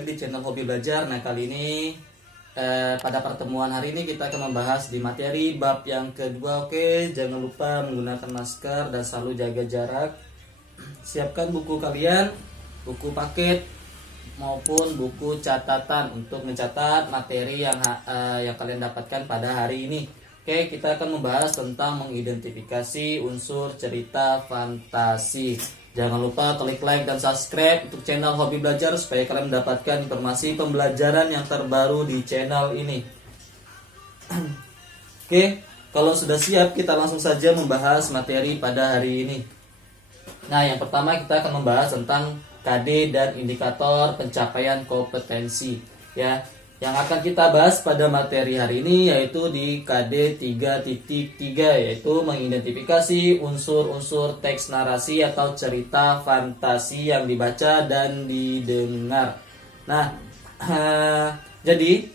lagi di channel Hobi Belajar. Nah, kali ini pada pertemuan hari ini kita akan membahas di materi bab yang kedua. Oke, jangan lupa menggunakan masker dan selalu jaga jarak. Siapkan buku kalian, buku paket maupun buku catatan untuk mencatat materi yang kalian dapatkan pada hari ini. Oke, kita akan membahas tentang mengidentifikasi unsur cerita fantasi. Jangan lupa klik like dan subscribe untuk channel Hobi Belajar supaya kalian mendapatkan informasi pembelajaran yang terbaru di channel ini. Oke, kalau sudah siap kita langsung saja membahas materi pada hari ini. Nah, yang pertama kita akan membahas tentang KD dan indikator pencapaian kompetensi, ya. Yang akan kita bahas pada materi hari ini yaitu di KD 3.3, yaitu mengidentifikasi unsur-unsur teks narasi atau cerita fantasi yang dibaca dan didengar. Nah, jadi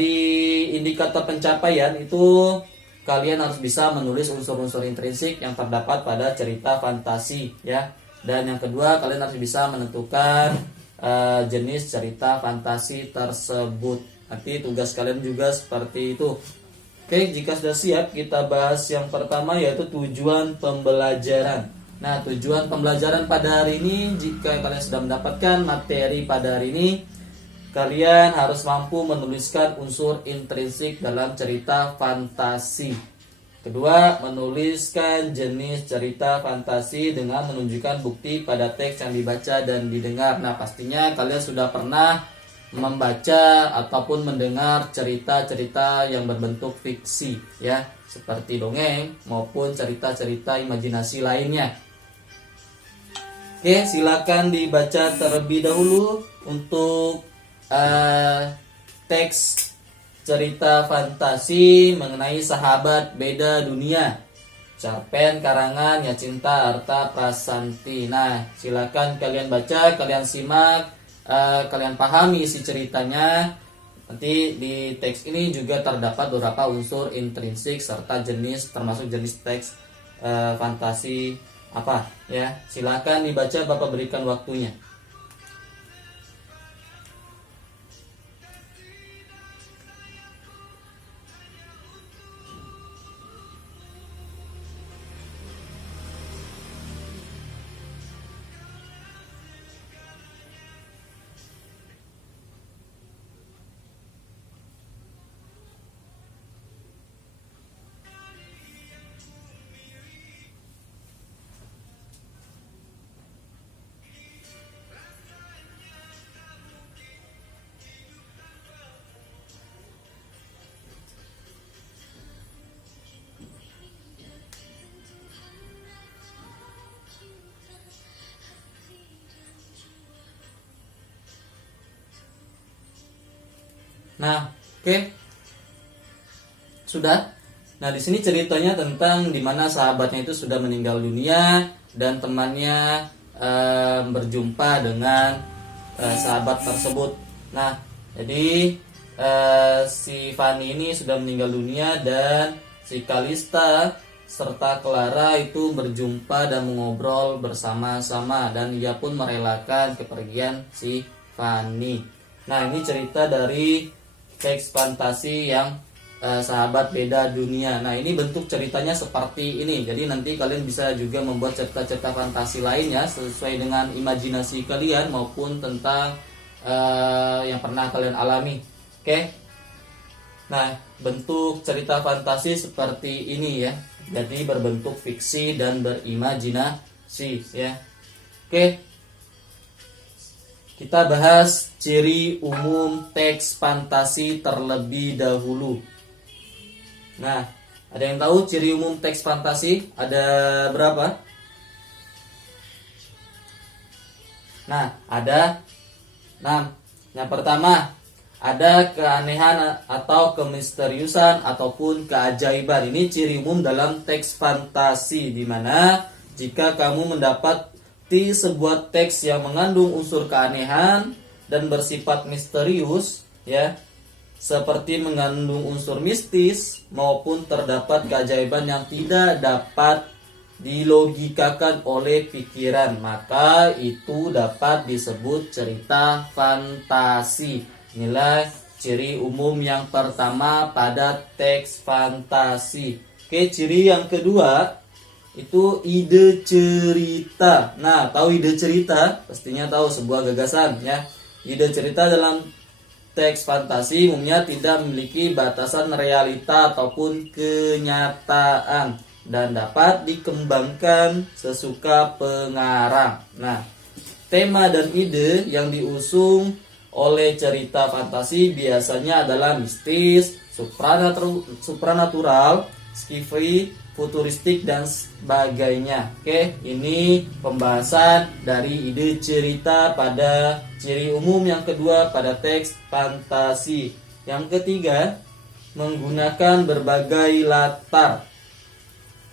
di indikator pencapaian itu kalian harus bisa menulis unsur-unsur intrinsik yang terdapat pada cerita fantasi, ya. Dan yang kedua, kalian harus bisa menentukan jenis cerita fantasi tersebut. Nanti tugas kalian juga seperti itu. Oke, jika sudah siap kita bahas yang pertama yaitu tujuan pembelajaran. Nah, tujuan pembelajaran pada hari ini, jika kalian sudah mendapatkan materi pada hari ini, kalian harus mampu menuliskan unsur intrinsik dalam cerita fantasi. Kedua, menuliskan jenis cerita fantasi dengan menunjukkan bukti pada teks yang dibaca dan didengar. Nah, pastinya kalian sudah pernah membaca ataupun mendengar cerita-cerita yang berbentuk fiksi, ya, seperti dongeng maupun cerita-cerita imajinasi lainnya. Oke, silakan dibaca terlebih dahulu untuk teks cerita fantasi mengenai sahabat beda dunia, cerpen karangan Yacinta Arta Prasanti. Nah, silakan kalian baca, kalian simak, kalian pahami isi ceritanya. Nanti di teks ini juga terdapat beberapa unsur intrinsik serta jenis, termasuk jenis teks fantasi apa, ya. Silakan dibaca, Bapak berikan waktunya. Nah, oke. Sudah. Nah, di sini ceritanya tentang dimana sahabatnya itu sudah meninggal dunia dan temannya berjumpa dengan sahabat tersebut. Nah, jadi si Fanny ini sudah meninggal dunia dan si Kalista serta Clara itu berjumpa dan mengobrol bersama-sama dan ia pun merelakan kepergian si Fanny. Nah, ini cerita dari teks fantasi yang sahabat beda dunia. Nah, ini bentuk ceritanya seperti ini. Jadi nanti kalian bisa juga membuat cerita-cerita fantasi lainnya sesuai dengan imajinasi kalian maupun tentang yang pernah kalian alami. Oke. Nah, bentuk cerita fantasi seperti ini, ya. Jadi berbentuk fiksi dan berimajinasi, ya. Oke. Kita bahas ciri umum teks fantasi terlebih dahulu. Nah, ada yang tahu ciri umum teks fantasi? Ada berapa? Nah, ada 6. Yang pertama, ada keanehan atau kemisteriusan ataupun keajaiban. Ini ciri umum dalam teks fantasi, di mana jika kamu mendapat sebuah teks yang mengandung unsur keanehan dan bersifat misterius, ya, seperti mengandung unsur mistis maupun terdapat keajaiban yang tidak dapat dilogikakan oleh pikiran, maka itu dapat disebut cerita fantasi. Inilah ciri umum yang pertama pada teks fantasi. Oke, ciri yang kedua itu ide cerita. Nah, tahu ide cerita? Pastinya tahu, sebuah gagasan ya. Ide cerita dalam teks fantasi umumnya tidak memiliki batasan realita ataupun kenyataan dan dapat dikembangkan sesuka pengarang. Nah, tema dan ide yang diusung oleh cerita fantasi biasanya adalah mistis, supranatural, sci-fi, futuristik, dan sebagainya. Oke, ini pembahasan dari ide cerita pada ciri umum yang kedua pada teks fantasi. Yang ketiga, menggunakan berbagai latar.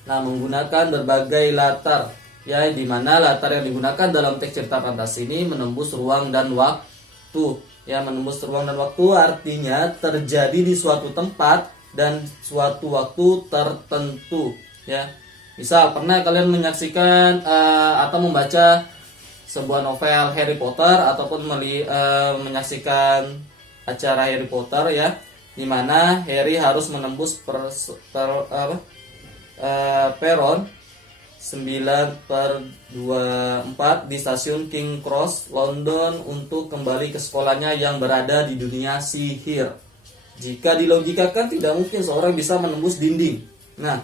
Nah, menggunakan berbagai latar, ya, di mana latar yang digunakan dalam teks cerita fantasi ini menembus ruang dan waktu. Ya, menembus ruang dan waktu artinya terjadi di suatu tempat dan suatu waktu tertentu. Ya, misal pernah kalian menyaksikan atau membaca sebuah novel Harry Potter ataupun menyaksikan acara Harry Potter, ya, di mana Harry harus menembus peron 9/24 di stasiun King Cross, London untuk kembali ke sekolahnya yang berada di dunia sihir. Jika dilogikakan tidak mungkin seorang bisa menembus dinding. Nah,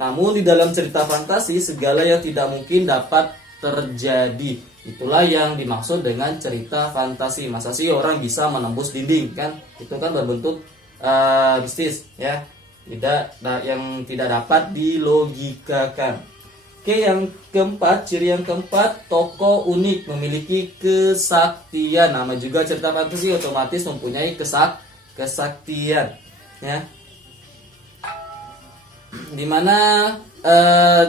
namun di dalam cerita fantasi segala yang tidak mungkin dapat terjadi. Itulah yang dimaksud dengan cerita fantasi. Masa sih orang bisa menembus dinding, kan? Itu kan berbentuk mistis, ya. Yang tidak dapat dilogikakan. Oke, yang keempat, ciri yang keempat, tokoh unik memiliki kesaktian. Nama juga cerita fantasi otomatis mempunyai kesaktian, ya. Dimana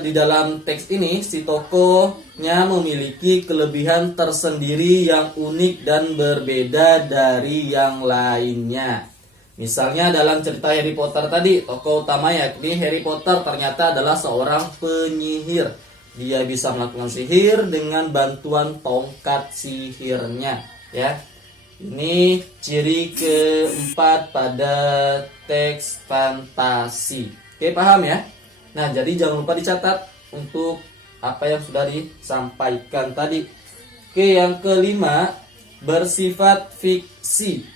di dalam teks ini si tokohnya memiliki kelebihan tersendiri yang unik dan berbeda dari yang lainnya. Misalnya dalam cerita Harry Potter tadi, tokoh utama yakni Harry Potter ternyata adalah seorang penyihir. Dia bisa melakukan sihir dengan bantuan tongkat sihirnya, ya. Ini ciri keempat pada teks fantasi. Oke, paham ya? Nah, jadi jangan lupa dicatat untuk apa yang sudah disampaikan tadi. Oke, yang kelima, bersifat fiksi.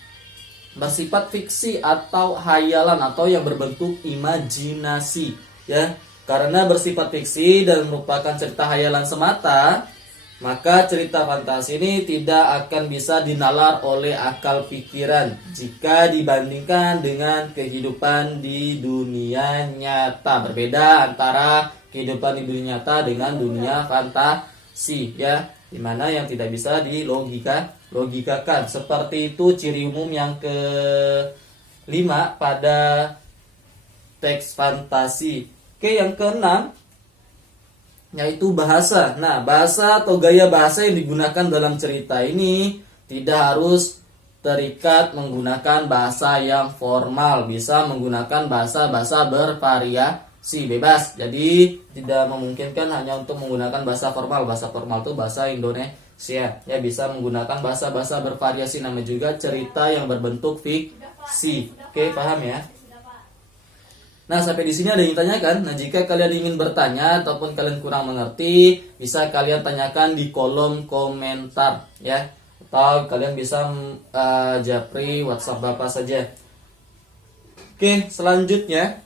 Bersifat fiksi atau hayalan atau yang berbentuk imajinasi, ya. Karena bersifat fiksi dan merupakan cerita hayalan semata, maka cerita fantasi ini tidak akan bisa dinalar oleh akal pikiran jika dibandingkan dengan kehidupan di dunia nyata. Berbeda antara kehidupan di dunia nyata dengan dunia fantasi, ya, dimana yang tidak bisa dilogikakan. Seperti itu ciri umum yang kelima pada teks fantasi. Oke, yang keenam yaitu bahasa. Nah, bahasa atau gaya bahasa yang digunakan dalam cerita ini tidak harus terikat menggunakan bahasa yang formal, bisa menggunakan bahasa-bahasa bervariasi, bebas. Jadi tidak memungkinkan hanya untuk menggunakan bahasa formal. Bahasa formal itu bahasa Indonesia, ya, bisa menggunakan bahasa-bahasa bervariasi, namanya juga cerita yang berbentuk fiksi. Oke, paham ya? Nah, sampai di sini ada yang ditanyakan. Nah, jika kalian ingin bertanya ataupun kalian kurang mengerti, bisa kalian tanyakan di kolom komentar, ya. Atau kalian bisa japri WhatsApp Bapak saja. Oke, selanjutnya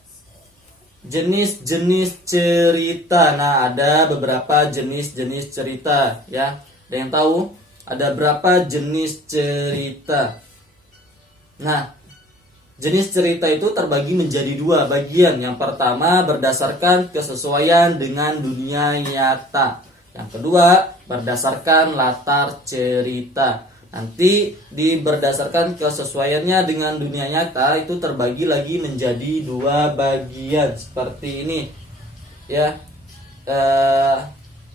jenis-jenis cerita. Nah, ada beberapa jenis-jenis cerita, ya. Ada yang tahu ada berapa jenis cerita? Nah, jenis cerita itu terbagi menjadi dua bagian. Yang pertama berdasarkan kesesuaian dengan dunia nyata. Yang kedua berdasarkan latar cerita. Nanti berdasarkan kesesuaiannya dengan dunia nyata itu terbagi lagi menjadi dua bagian seperti ini, ya.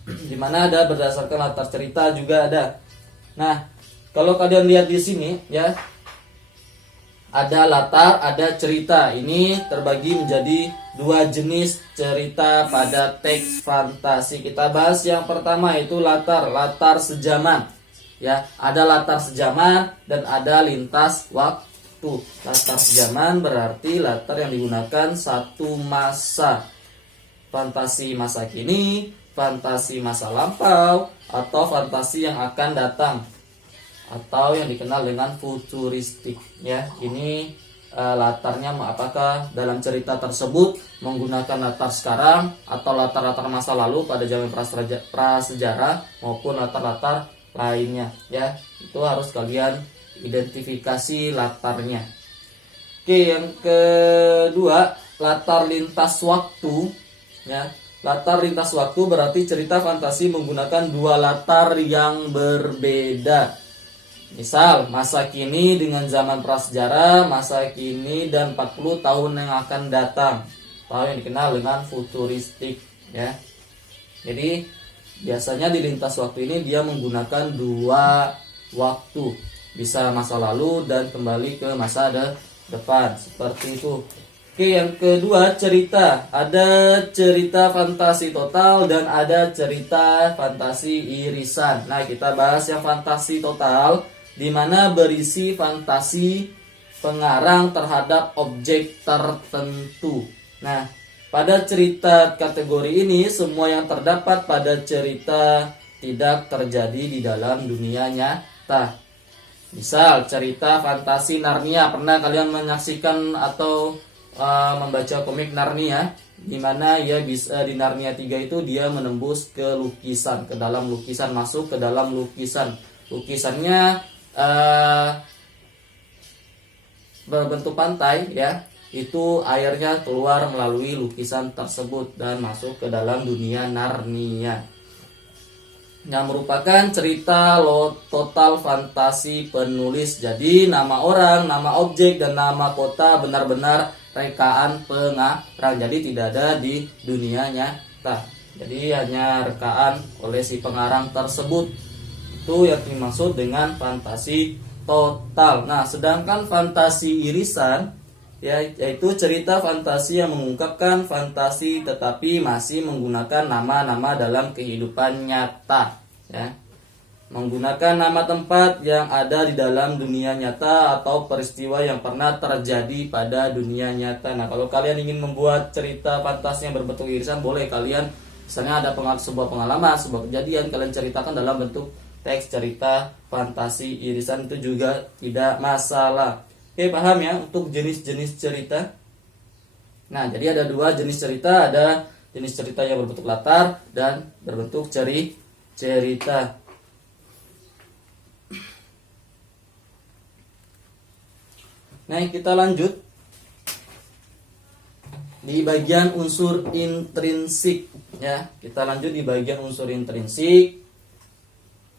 Dimana ada berdasarkan latar cerita juga ada. Nah, kalau kalian lihat di sini, ya, ada latar, ada cerita. Ini terbagi menjadi dua jenis cerita pada teks fantasi. Kita bahas yang pertama yaitu latar sejaman. Ya, ada latar sejaman dan ada lintas waktu. Latar sejaman berarti latar yang digunakan satu masa. Fantasi masa kini, fantasi masa lampau, atau fantasi yang akan datang, atau yang dikenal dengan futuristik. Ya, ini latarnya apakah dalam cerita tersebut menggunakan latar sekarang atau latar-latar masa lalu pada zaman prasejarah maupun latar-latar lainnya. Ya, itu harus kalian identifikasi latarnya. Oke, yang kedua, latar lintas waktu. Ya, latar lintas waktu berarti cerita fantasi menggunakan dua latar yang berbeda. Misal, masa kini dengan zaman prasejarah, masa kini dan 40 tahun yang akan datang, atau yang dikenal dengan futuristik. Ya, jadi biasanya di lintas waktu ini dia menggunakan dua waktu, bisa masa lalu dan kembali ke masa depan, seperti itu. Oke, yang kedua cerita. Ada cerita fantasi total dan ada cerita fantasi irisan. Nah, kita bahas yang fantasi total, di mana berisi fantasi pengarang terhadap objek tertentu. Nah, pada cerita kategori ini, semua yang terdapat pada cerita tidak terjadi di dalam dunia nyata. Misal, cerita fantasi Narnia. Pernah kalian menyaksikan atau membaca komik Narnia, di mana ya bisa di Narnia 3 itu dia menembus ke lukisan, ke dalam lukisan, masuk ke dalam lukisan. Lukisannya berbentuk pantai, ya. Itu airnya keluar melalui lukisan tersebut dan masuk ke dalam dunia Narnia. Yang merupakan cerita total fantasi penulis. Jadi nama orang, nama objek, dan nama kota benar-benar rekaan pengarang. Jadi tidak ada di dunia nyata. Jadi hanya rekaan oleh si pengarang tersebut. Itu yang dimaksud dengan fantasi total. Nah, sedangkan fantasi irisan, ya, yaitu cerita fantasi yang mengungkapkan fantasi tetapi masih menggunakan nama-nama dalam kehidupan nyata. Ya, menggunakan nama tempat yang ada di dalam dunia nyata atau peristiwa yang pernah terjadi pada dunia nyata. Nah, kalau kalian ingin membuat cerita fantasi yang berbentuk irisan, boleh kalian, misalnya ada sebuah pengalaman, sebuah kejadian, kalian ceritakan dalam bentuk teks cerita fantasi irisan, itu juga tidak masalah. Oke, paham ya untuk jenis-jenis cerita? Nah, jadi ada dua jenis cerita, ada jenis cerita yang berbentuk latar dan berbentuk cerita. Nah, kita lanjut di bagian unsur intrinsik, ya. Kita lanjut di bagian unsur intrinsik.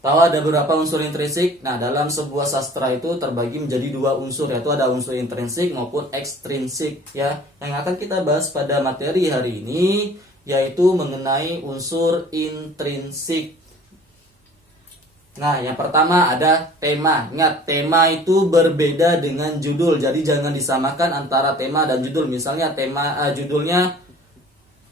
Tahu ada beberapa unsur intrinsik. Nah, dalam sebuah sastra itu terbagi menjadi dua unsur, yaitu ada unsur intrinsik maupun ekstrinsik, ya. Yang akan kita bahas pada materi hari ini yaitu mengenai unsur intrinsik. Nah, yang pertama ada tema. Ingat, tema itu berbeda dengan judul. Jadi jangan disamakan antara tema dan judul. Misalnya judulnya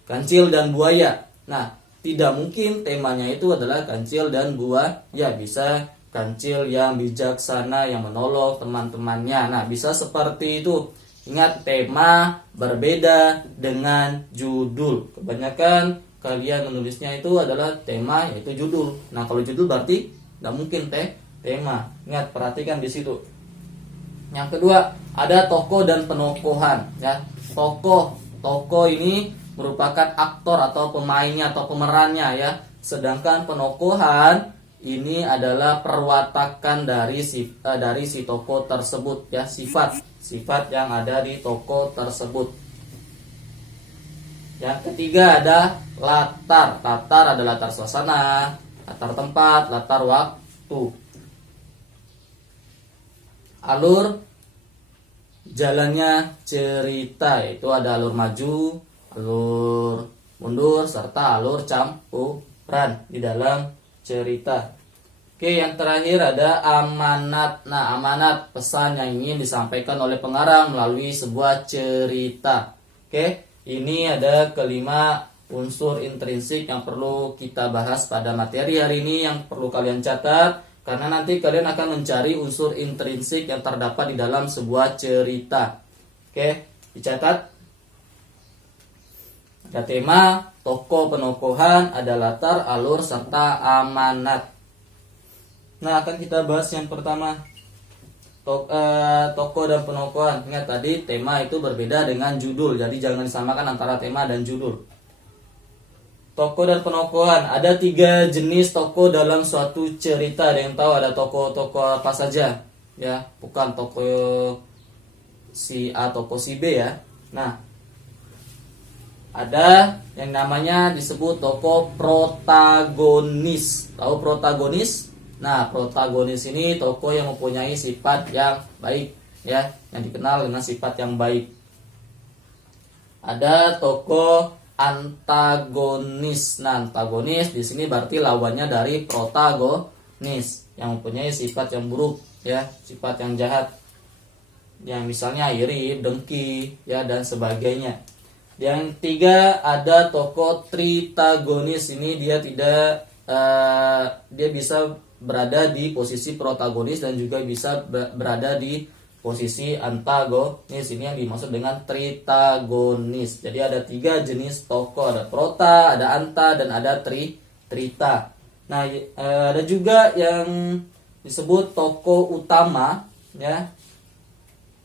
Kancil dan Buaya. Nah, tidak mungkin temanya itu adalah kancil dan buaya. Bisa kancil yang bijaksana yang menolong teman-temannya. Nah, bisa seperti itu. Ingat, tema berbeda dengan judul. Kebanyakan kalian menulisnya itu adalah tema, yaitu judul. Nah, kalau judul berarti tidak mungkin tema. Ingat, perhatikan di situ. Yang kedua, ada tokoh dan penokohan, ya. Tokoh ini merupakan aktor atau pemainnya atau pemerannya, ya. Sedangkan penokohan ini adalah perwatakan dari si tokoh tersebut, ya, sifat yang ada di tokoh tersebut. Yang ketiga ada latar. Latar adalah latar suasana, latar tempat, latar waktu. Alur jalannya cerita, yaitu ada alur maju, alur mundur, serta alur campuran di dalam cerita. Oke, yang terakhir ada amanat. Nah, amanat pesan yang ingin disampaikan oleh pengarang melalui sebuah cerita. Oke, ini ada kelima unsur intrinsik yang perlu kita bahas pada materi hari ini, yang perlu kalian catat karena nanti kalian akan mencari unsur intrinsik yang terdapat di dalam sebuah cerita. Oke, dicatat. Ada tema, tokoh penokohan, ada latar, alur, serta amanat. Nah, akan kita bahas yang pertama, tokoh dan penokohan. Ingat tadi tema itu berbeda dengan judul, jadi jangan disamakan antara tema dan judul. Tokoh dan penokohan, ada 3 jenis tokoh dalam suatu cerita. Ada yang tahu ada tokoh-tokoh apa saja? Ya, bukan tokoh si A, tokoh si B ya. Nah, ada yang namanya disebut tokoh protagonis. Tahu protagonis? Nah, protagonis ini tokoh yang mempunyai sifat yang baik, ya, yang dikenal dengan sifat yang baik. Ada tokoh antagonis. Nah, antagonis di sini berarti lawannya dari protagonis, yang mempunyai sifat yang buruk, ya, sifat yang jahat. Yang misalnya iri, dengki, ya, dan sebagainya. Yang 3 ada tokoh tritagonis. Ini dia tidak dia bisa berada di posisi protagonis dan juga bisa berada di posisi antagonis. Ini yang dimaksud dengan tritagonis. Jadi ada 3 jenis tokoh, ada prota, ada anta, dan ada trita. Nah, ada juga yang disebut tokoh utama, ya,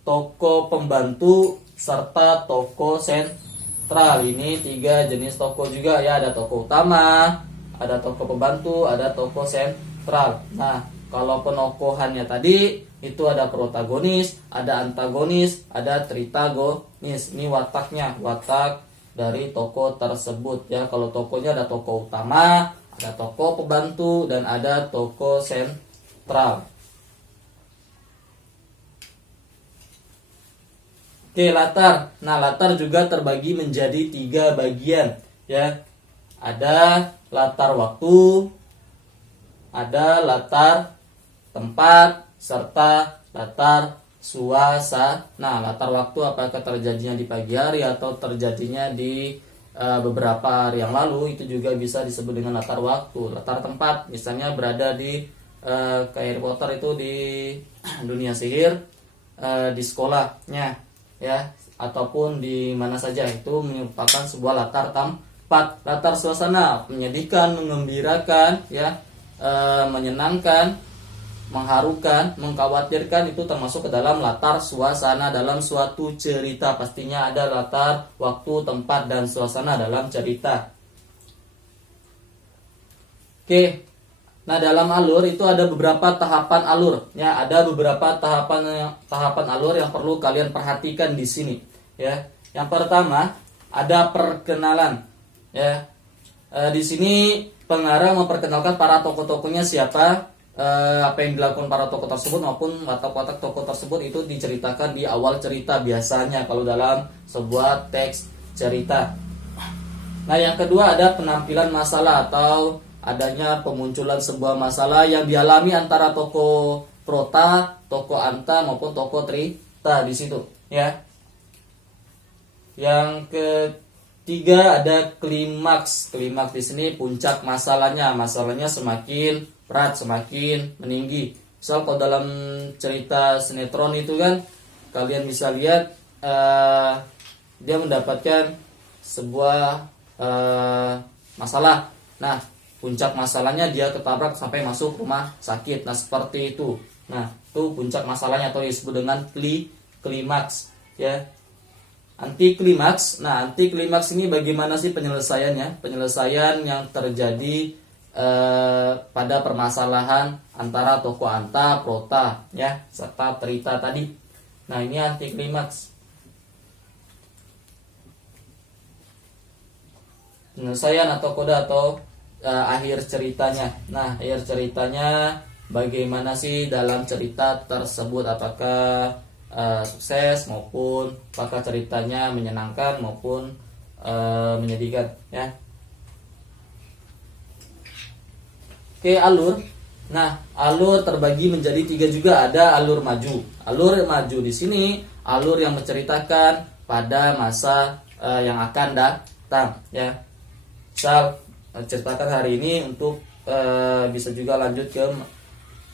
tokoh pembantu, serta tokoh sentral. Ini 3 jenis tokoh juga, ya, ada tokoh utama, ada tokoh pembantu, ada tokoh sentral. Nah, kalau penokohannya tadi itu ada protagonis, ada antagonis, ada tritagonis. Ini wataknya, watak dari tokoh tersebut, ya. Kalau tokohnya ada tokoh utama, ada tokoh pembantu, dan ada tokoh sentral. Oke, latar. Nah, latar juga terbagi menjadi 3 bagian, ya. Ada latar waktu, ada latar tempat, serta latar suasana. Nah, latar waktu apakah terjadinya di pagi hari atau terjadinya di beberapa hari yang lalu, itu juga bisa disebut dengan latar waktu. Latar tempat, misalnya berada di Harry Potter itu di dunia sihir, di sekolahnya, ya, ataupun di mana saja, itu merupakan sebuah latar tempat. Latar suasana, menyedihkan, mengembirakan, ya, menyenangkan, mengharukan, mengkhawatirkan, itu termasuk ke dalam latar suasana dalam suatu cerita. Pastinya ada latar waktu, tempat, dan suasana dalam cerita. Oke. Nah, dalam alur itu ada beberapa tahapan alur, ya, ada beberapa tahapan alur yang perlu kalian perhatikan di sini, ya. Yang pertama ada perkenalan, ya. Di sini pengarang memperkenalkan para tokoh-tokohnya siapa, apa yang dilakukan para tokoh tersebut maupun watak-watak tokoh tersebut itu diceritakan di awal cerita biasanya kalau dalam sebuah teks cerita. Nah, yang kedua ada penampilan masalah atau adanya pemunculan sebuah masalah yang dialami antara tokoh prota, tokoh anta maupun tokoh trita di situ, ya. Yang ketiga ada klimaks. Klimaks di sini puncak masalahnya. Masalahnya semakin berat, semakin meninggi. Soal kalau dalam cerita sinetron itu kan kalian bisa lihat dia mendapatkan sebuah masalah. Nah, puncak masalahnya dia ketabrak sampai masuk rumah sakit. Nah, seperti itu. Nah, itu puncak masalahnya atau disebut dengan klimaks, ya. Anti klimaks. Nah, anti klimaks ini bagaimana sih penyelesaiannya? Penyelesaian yang terjadi pada permasalahan antara tokoh anta, prota, ya, serta trita tadi. Nah, ini anti klimaks. Penyelesaian atau koda atau akhir ceritanya. Nah, akhir ceritanya bagaimana sih dalam cerita tersebut? Apakah sukses maupun apakah ceritanya menyenangkan maupun menyedihkan, ya. Oke, alur. Nah, alur terbagi menjadi 3 juga, ada alur maju. Alur maju di sini alur yang menceritakan pada masa yang akan datang, ya. Misal ceritakan hari ini untuk bisa juga lanjut ke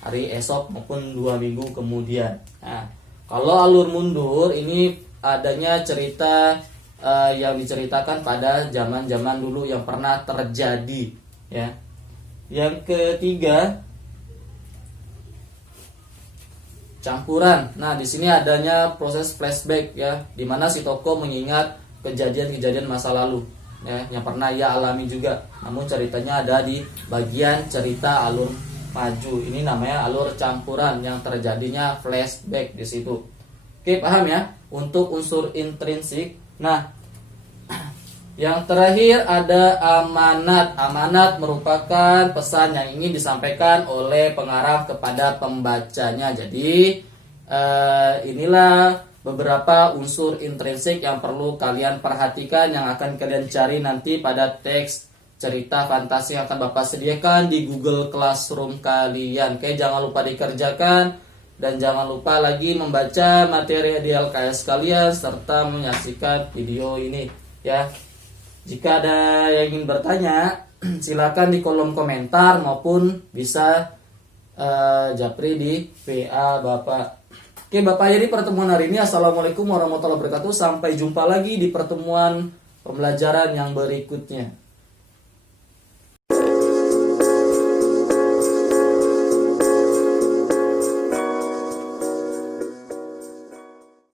hari esok maupun 2 minggu kemudian. Nah, kalau alur mundur ini adanya cerita yang diceritakan pada zaman-zaman dulu yang pernah terjadi, ya. Yang ketiga, campuran. Nah, di sini adanya proses flashback, ya, di mana si tokoh mengingat kejadian-kejadian masa lalu, ya, yang pernah ia alami juga. Namun ceritanya ada di bagian cerita alur maju. Ini namanya alur campuran yang terjadinya flashback di situ. Oke, paham ya? Untuk unsur intrinsik. Nah, yang terakhir ada amanat. Amanat merupakan pesan yang ingin disampaikan oleh pengarang kepada pembacanya. Jadi inilah beberapa unsur intrinsik yang perlu kalian perhatikan, yang akan kalian cari nanti pada teks cerita fantasi yang akan Bapak sediakan di Google Classroom kalian. Oke, jangan lupa dikerjakan dan jangan lupa lagi membaca materi di LKS kalian serta menyaksikan video ini, ya. Jika ada yang ingin bertanya, silakan di kolom komentar maupun bisa japri di PA Bapak. Oke, Bapak akhiri pertemuan hari ini. Assalamualaikum warahmatullahi wabarakatuh. Sampai jumpa lagi di pertemuan pembelajaran yang berikutnya.